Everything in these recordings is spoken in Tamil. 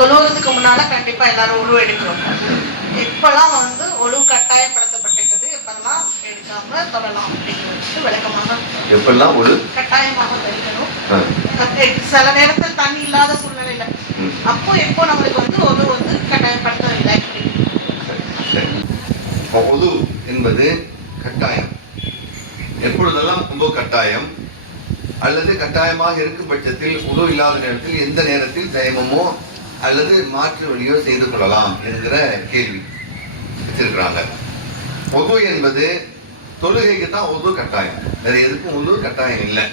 தொழுவதுக்கு முன்னால கண்டிப்பா எல்லாரும் உழு எடுக்கிறோம் இப்பெல்லாம் வந்து ஒழு கட்டாயப்படுத்தப்பட்டிருக்குது. இப்பெல்லாம் எடுக்காம தொழலாம் அப்படிங்கிறது விளக்கமாக எப்பெல்லாம் ஒரு கட்டாயமாக ஆ, சில நேரத்தில் தண்ணி இல்லாத சூழ்நிலையில. அப்போ எப்போ நம்மளுக்கு வந்து ஒழு வந்து கட்டாயப்படுத்தவில்லை உது என்பது கட்டாயம். எப்பொழுதெல்லாம் உது கட்டாயம்? அல்லது கட்டாயமாக இருக்கும் பட்சத்தில் உது இல்லாத நேரத்தில் எந்த நேரத்தில் தயமமோ அல்லது மாற்று வழியோ செய்து கொள்ளலாம் என்கிற கேள்வி வச்சிருக்கிறாங்க. ஒது என்பது தொழுகைக்கு தான் ஒது கட்டாயம். வேற எதுக்கும் ஒது கட்டாயம் இல்லை.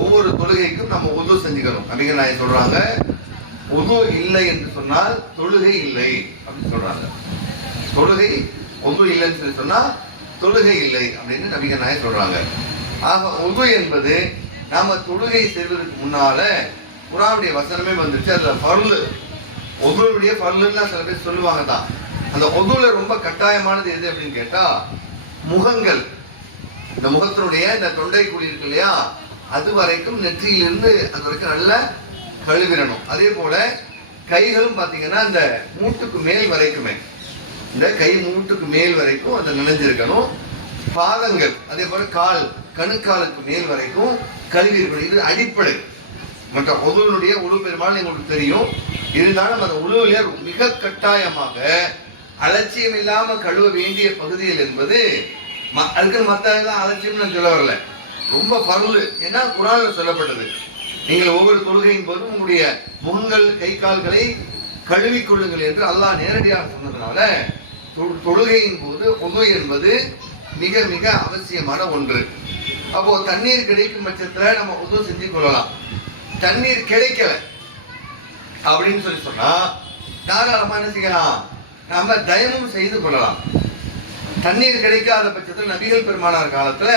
ஒவ்வொரு தொழுகைக்கும் நம்ம ஒது செஞ்சுக்கணும். அப்படிங்கிற நான் சொல்றாங்க ஒது இல்லை என்று சொன்னால் தொழுகை இல்லை அப்படின்னு சொல்றாங்க. தொழுகை ஒது இல்லைன்னு சொல்லி சொன்னால் தொழுகை இல்லை அப்படின்னு நபிகள் நாயர் சொல்றாங்க. ஆக உது என்பது நாம தொழுகை செய்வதற்கு முன்னால குரானுடைய வசனமே வந்துச்சு அதுல பருளு ஒதுனுடைய பருளுன்னு சில பேர் சொல்லுவாங்க தான் அந்த ஒதுல ரொம்ப கட்டாயமானது எது அப்படின்னு கேட்டா முகங்கள். இந்த முகத்தினுடைய இந்த தொண்டை குழி இருக்கு இல்லையா? அது வரைக்கும் நெற்றியிலிருந்து அது வரைக்கும் நல்லா கழுவிடணும். அதே போல கைகளும் பார்த்தீங்கன்னா இந்த மூட்டுக்கு மேல் வரைக்குமே இந்த கை மூட்டுக்கு மேல் வரைக்கும் அதை நினைஞ்சிருக்கணும். பாதங்கள் அதே போல கால் கணுக்காலுக்கு மேல் வரைக்கும் கழுவி இருக்கணும் இது அடிப்படை. மற்ற உழுவனுடைய உழு பெருமாள் எங்களுக்கு தெரியும். இருந்தாலும் அந்த உழுவில மிக கட்டாயமாக அலட்சியம் இல்லாம கழுவ வேண்டிய பகுதிகள் என்பது ம- அதுக்கு மற்ற அலட்சியம் நான் சொல்ல வரல. ரொம்ப பருள் ஏன்னா குரான்ல சொல்லப்பட்டது. நீங்கள் ஒவ்வொரு தொழுகையின் போதும் உங்களுடைய முகங்கள் கை கால்களை கழுவிக்கொள்ளுங்கள் என்று அல்லாஹ் நேரடியாக சொன்னதுனால தொ- தொழுகையின் போது உதவு என்பது மிக மிக அவசியமான ஒன்று. அப்போ தண்ணீர் கிடைக்கும் பட்சத்தில் நம்ம உதவு செஞ்சு கொள்ளலாம். தண்ணீர் கிடைக்கல. அப்படின்னு சொல்லி சொன்னா தாராளமா என்ன செய்யலாம்? நம்ம தயமும் செய்து கொள்ளலாம். தண்ணீர் கிடைக்காத பட்சத்தில் நபிகள் பெருமானார் காலத்துல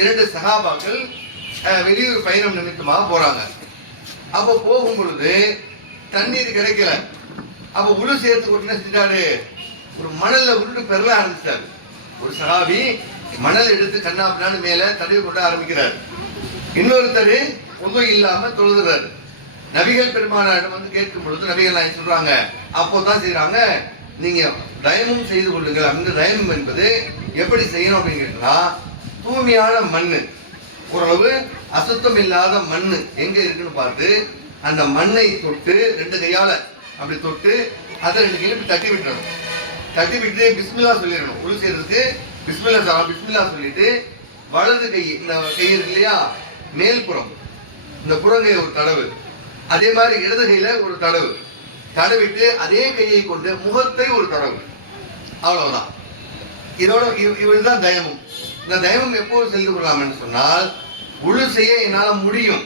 இரண்டு சகாபாக்கள் வெளியூர் பயணம் நிமித்தமாக போறாங்க. அப்போ போகும் பொழுது தண்ணீர் கிடைக்கல. அப்ப உரு சேர்த்து என்ன செஞ்சாரு? ஒரு மணல்ல உருண்டு பெறல ஆரம்பிச்சிட்டாரு ஒரு சகாபி மணல் எடுத்து கண்ணாப்பினான்னு மேல தடவி கொண்டு ஆரம்பிக்கிறார். இன்னொருத்தர் உண்மை இல்லாம தொழுதுறாரு. நபிகள் பெருமானாரிடம் வந்து கேட்கும் பொழுது நபிகள் நாயகம் சொல்றாங்க அப்போதான் செய்யறாங்க நீங்க தயமும் செய்து கொள்ளுங்கள். அப்படின்னு தயமம் என்பது எப்படி செய்யணும் அப்படின்னு கேட்டா தூய்மையான மண்ணு ஓரளவு அசுத்தம் இல்லாத மண்ணு எங்க இருக்குன்னு பார்த்து அந்த மண்ணை தொட்டு ரெண்டு கையால அப்படி தொட்டு அதை ரெண்டு கையில இப்படி தட்டி விட்டுறணும். தட்டி விட்டு பிஸ்மில்லா சொல்லிடணும். உரு செய்யறதுக்கு பிஸ்மில்லா பிஸ்மில்லா சொல்லிட்டு வலது கை இந்த கை இருக்கு இல்லையா மேல்புறம் இந்த புறங்கை ஒரு தடவு. அதே மாதிரி இடது கையில ஒரு தடவு. தடவிட்டு அதே கையை கொண்டு முகத்தை ஒரு தடவு. அவ்வளவுதான். இதோட இவ- இவள்தான் தயமம். இந்த தயமம் எப்போது செய்து கொள்ளலாம்னு சொன்னால் உழு செய்ய என்னால் முடியும்.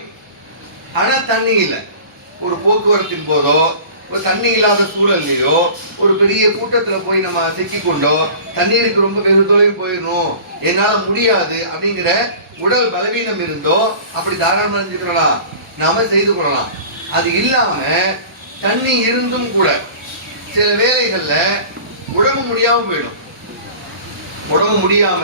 ஆனா தண்ணி இல்லை. ஒரு போக்குவரத்தின் போதோ ஒரு தண்ணி இல்லாத சூழல்லையோ ஒரு பெரிய கூட்டத்தில் போய் நம்ம சிக்கிக் கொண்டோ தண்ணீருக்கு ரொம்ப வெகு தொலைவு போயிடணும். என்னால் முடியாது அப்படிங்கிற உடல் பலவீனம் இருந்தோ அப்படி தாராளமாக செஞ்சுக்கலாம் நாம செய்து கொள்ளலாம். அது இல்லாம தண்ணி இருந்தும் கூட சில வேலைகள்ல உடம்பு முடியாம போயிடும். உடம்பு முடியாம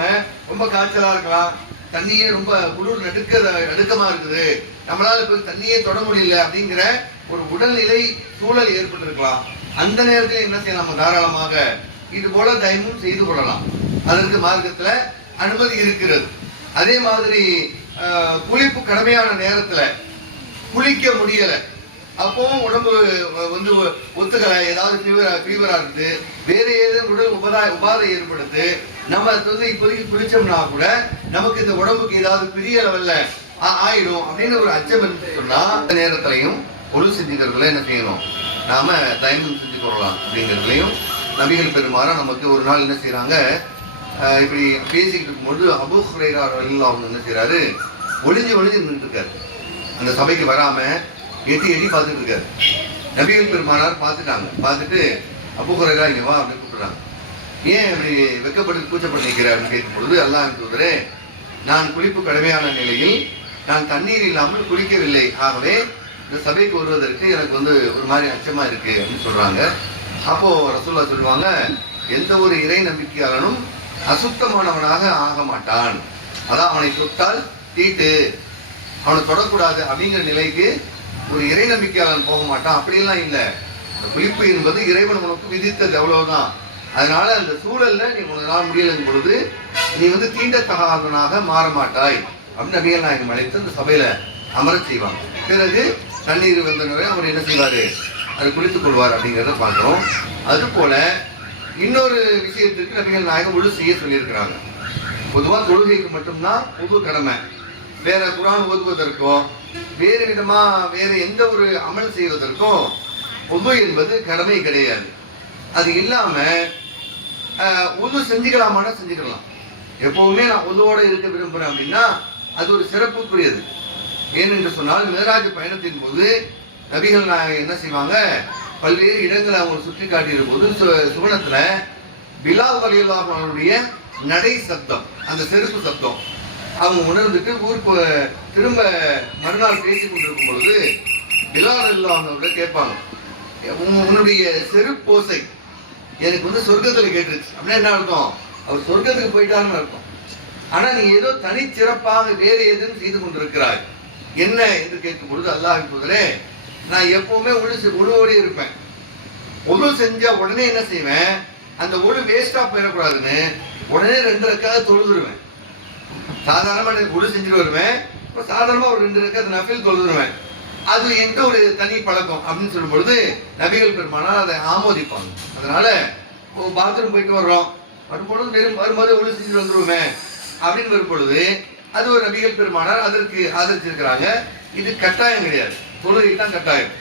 ரொம்ப காய்ச்சலா இருக்கலாம். தண்ணியே ரொம்ப குளிர் நடுக்க நடுக்கமா இருக்குது. நம்மளால இப்ப தண்ணியே தொட முடியல அப்படிங்கிற ஒரு உடல்நிலை சூழல் ஏற்பட்டிருக்கலாம். அந்த நேரத்தில் என்ன செய்யலாம் நம்ம தாராளமாக? இது போல தயமும் செய்து கொள்ளலாம். அதற்கு மார்க்கத்துல அனுமதி இருக்கிறது. அதே மாதிரி குளிப்பு கடமையான நேரத்துல குளிக்க முடியல. அப்பவும் உடம்பு வந்து ஒத்துக்கல. ஏதாவது ஃபீவரா ஃபீவரா இருக்குது வேற ஏதேனும் உடல் உபதா உபாதை ஏற்படுத்து நம்ம வந்து இப்போதைக்கு குளிச்சோம்னா கூட நமக்கு இந்த உடம்புக்கு ஏதாவது பெரிய லெவல்ல ஆ- ஆயிடும் அப்படின்னு ஒரு அச்சம் இருந்து சொன்னா அந்த நேரத்திலையும் ஒழு செஞ்சுக்கிறதுல என்ன செய்யணும்? நாம தயமம் செஞ்சு கொள்ளலாம் அப்படிங்கிறதுலையும் நபிகள் பெருமாறா நமக்கு ஒரு நாள் என்ன செய்யறாங்க இப்படி பேசிக்கிட்டு இருக்கும்போது அபு ஹுரைரா ரலியல்லாஹு அன்ஹு என்ன செய்கிறாரு ஒளிஞ்சு ஒளிஞ்சு நின்றுருக்காரு அந்த சபைக்கு வராமல் எட்டி எட்டி பார்த்துட்டு இருக்காரு நபிகள் பெருமானார் பார்த்துட்டாங்க. பார்த்துட்டு அபு ஹுரேரா இங்கே வா அப்படின்னு கூப்பிட்றாங்க. ஏன் இப்படி வெக்கப்பட்டு கூச்சப்பட்டு நிற்கிற அப்படின்னு கேட்கும் பொழுது எல்லாம் தூதரே நான் குளிப்பு கடமையான நிலையில் நான் தண்ணீர் இல்லாமல் குளிக்கவில்லை. ஆகவே இந்த சபைக்கு வருவதற்கு எனக்கு வந்து ஒரு மாதிரி அச்சமாக இருக்குது அப்படின்னு சொல்கிறாங்க அப்போது ரசூல்லா சொல்லுவாங்க எந்த ஒரு இறை நம்பிக்கையாளனும் அசுத்தமானவனாக ஆக மாட்டான். அதான் அவனை தொட்டால் தீட்டு. அவனை தொடக்கூடாது அப்படிங்கிற நிலைக்கு ஒரு இறை நம்பிக்கையாளன் போக மாட்டான். அப்படிலாம் இல்லை. குளிப்பு என்பது இறைவன் உனக்கு விதித்தது அவ்வளவுதான். அதனால அந்த சூழல்ல நீ உனக்கு முடியலைங்கும் பொழுது நீ வந்து தீண்டத்தகாதவனாக மாற மாட்டாய். அப்படின்னு நபிகள் நாயகம் அழைத்து அந்த சபையில அமர செய்வாங்க. பிறகு தண்ணீர் வந்த அவர் என்ன செய்வாரு? அது குளித்துக் கொள்வார் அப்படிங்கிறத பார்க்கிறோம். அது போல இன்னொரு விஷயத்திற்கு நபிகள் நாயகம் முழு செய்ய சொல்லியிருக்கிறாங்க. பொதுவாக தொழுகைக்கு மட்டும்தான் பொது கடமை. வேற குரான் ஓதுவதற்கோ வேறு விதமா வேற எந்த ஒரு அமல் செய்வதற்கும் பொது என்பது கடமை கிடையாது. அது இல்லாம உது செஞ்சுக்கலாமான்னா செஞ்சுக்கலாம். எப்பவுமே நான் உதுவோட இருக்க விரும்புறேன் அப்படின்னா அது ஒரு சிறப்புக்குரியது. ஏனென்று சொன்னால் மேராஜ் பயணத்தின் போது நபிகள் நாயகம் என்ன செய்வாங்க? பல்வேறு இடங்களை அவங்க சுற்றி காட்டிய போது சு- சுவனத்துல பிலால் வலியுல்லாமனுடைய நடை சப்தம் அந்த செருப்பு சப்தம். அவங்க உணர்ந்துட்டு ஊருக்கு திரும்ப மறுநாள் பேசி கொண்டிருக்கும் பொழுது பிலால் இல்லாம கேட்பாங்க உன் உன்னுடைய செருப்போசை எனக்கு வந்து சொர்க்கத்துல கேட்டுருச்சு. அப்படின்னா என்ன அர்த்தம்? அவர் சொர்க்கத்துக்கு போயிட்டாருன்னு அர்த்தம். ஆனா நீ ஏதோ தனிச்சிறப்பாக வேறு எதுவும் செய்து கொண்டிருக்கிறாய். என்ன என்று கேட்கும் பொழுது அல்லாஹ் இப்போதே நான் எப்பவுமே உழு உழுவோடு இருப்பேன். உழு செஞ்சா உடனே என்ன செய்வேன்? அந்த உழு வேஸ்டா போயிடக்கூடாதுன்னு உடனே ரெண்டு ரெக்காவது தொழுதுருவேன். சாதாரணமா எனக்கு உழு செஞ்சுட்டு வருவேன். இப்போ சாதாரணமா ஒரு ரெண்டு ரெக்காவது நஃபில் தொழுதுருவேன். அது என்கிட்ட ஒரு தனி பழக்கம் அப்படின்னு சொல்லும் பொழுது நபிகள் பெருமானால் அதை ஆமோதிப்பாங்க. அதனால பாத்ரூம் போயிட்டு வர்றோம். வரும்பொழுது வெறும் வரும்போது ஒழு செஞ்சுட்டு வந்துருவோமே அப்படின்னு வரும் பொழுது அது ஒரு நபிகள் பெருமானார் அதற்கு ஆதரிச்சிருக்கிறாங்க. இது கட்டாயம் கிடையாது. தொழுகை தான் கட்டாயம்.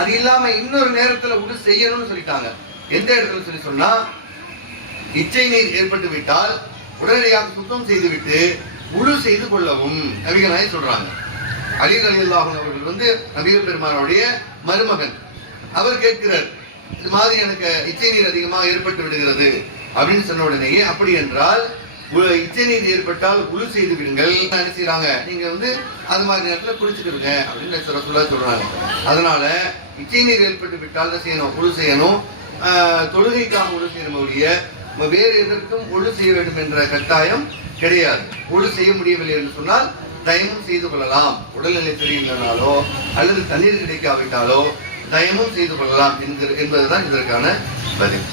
அது இல்லாம இன்னொரு நேரத்துல உடு செய்யணும்னு சொல்லிட்டாங்க. எந்த இடத்துல சொல்லி சொன்னா இச்சை நீர் ஏற்பட்டு விட்டால் உடனடியாக சுத்தம் செய்துவிட்டு உழு செய்து கொள்ளவும் நபிகள் நாயகம் சொல்றாங்க. அலி அல்லாஹன் அவர்கள் வந்து நபிகள் பெருமானுடைய மருமகன். அவர் கேட்கிறார் இது மாதிரி எனக்கு இச்சை நீர் அதிகமாக ஏற்பட்டு விடுகிறது. அப்படின்னு சொன்ன உடனேயே அப்படி என்றால் இச்சை நீர் ஏற்பட்டால் குழு செய்து விடுங்கள். என்ன செய்யறாங்க நீங்க வந்து அது மாதிரி நேரத்துல குளிச்சுக்கிடுங்க அப்படின்னு சொல்ல சொல்ல சொல்றாங்க. அதனால இச்சை நீர் ஏற்பட்டு விட்டால் தான் செய்யணும்? குழு செய்யணும். தொழுகைக்காக உழு செய்யணும் ஒழிய வேறு எதற்கும் ஒழு செய்ய வேண்டும் என்ற கட்டாயம் கிடையாது. ஒழு செய்ய முடியவில்லை என்று சொன்னால் தயமும் செய்து கொள்ளலாம். உடல்நிலை சரியில்லைனாலோ அல்லது தண்ணீர் கிடைக்காவிட்டாலோ தயமும் செய்து கொள்ளலாம் என்கிற என்பதுதான் இதற்கான பதில்.